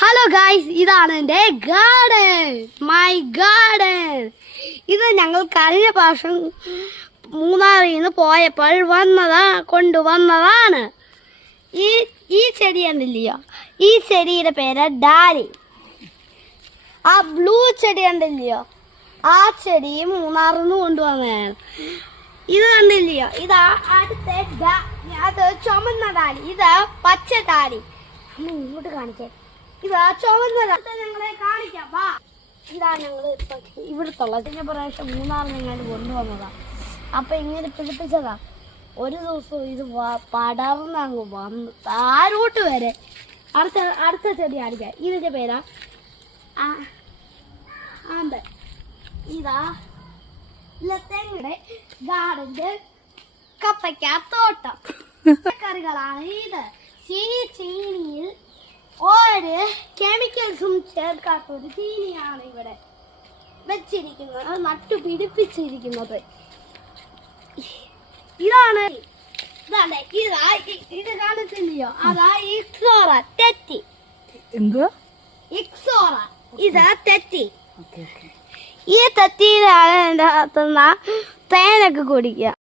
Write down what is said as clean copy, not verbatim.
Hello guys, ഇതാണ് എൻ്റെ garden, my garden. ഇത് ഞങ്ങൾ കഴിഞ്ഞ പ്രാവശ്യം മൂന്നാറിൽ നിന്ന് പോയപ്പോൾ കൊണ്ടുവന്നതാണ്. ഈ ചെടി കണ്ടില്ലയോ? ഈ ചെടിയുടെ പേര് ഡാലി. ആ ബ്ലൂ ചെടി കണ്ടില്ലയോ? ആ ചെടി മൂന്നാറിൽ നിന്ന് കൊണ്ടുവന്നതാണ്. ഇത് കണ്ടില്ലയോ? ഇതാ അത് ചുമന്ന ഡാലി, ഇത് പച്ച ഡാലി. ഇങ്ങോട്ട് കാണിക്കേ. ഇതാ ചുവന്ന ഞങ്ങളെ കാണിക്കാം. വാ, ഇതാ ഞങ്ങൾ ഇവിടുത്തുള്ള കഴിഞ്ഞ പ്രാവശ്യം മൂന്നാറിൽ ഞങ്ങൾ കൊണ്ടുവന്നതാ. അപ്പൊ ഇങ്ങനെ പിടിപ്പിച്ചതാ. ഒരു ദിവസം ഇത് പടർന്നങ്ങ് വന്ന് താരോട്ട് വരെ. അടുത്ത ചെടി കാണിക്കാം. ഇതിന്റെ പേരാ ആമ്പൽ. ഇതാ തെങ്ങയുടെ ഗാർഡന്റെ കപ്പയ്ക്കാത്തോട്ടം. പച്ചക്കറികളാണ് ഇത്. ചീനിയിൽ ഒരു കെമിക്കൽസും ചേർക്കാത്ത ഒരു ചീനിയാണ് ഇവിടെ വെച്ചിരിക്കുന്നത്, നട്ടു പിടിപ്പിച്ചിരിക്കുന്നത്. ഇതാണ് ഇത് കാണത്തില്ലയോ? അതാ ഇക്സോറ തെറ്റി. ഇക്സോറ ഇത് തെറ്റി. ഈ തെറ്റിയിലാണ് എൻ്റെ അകത്തുനിന്ന് തേനൊക്കെ കുടിക്കുക.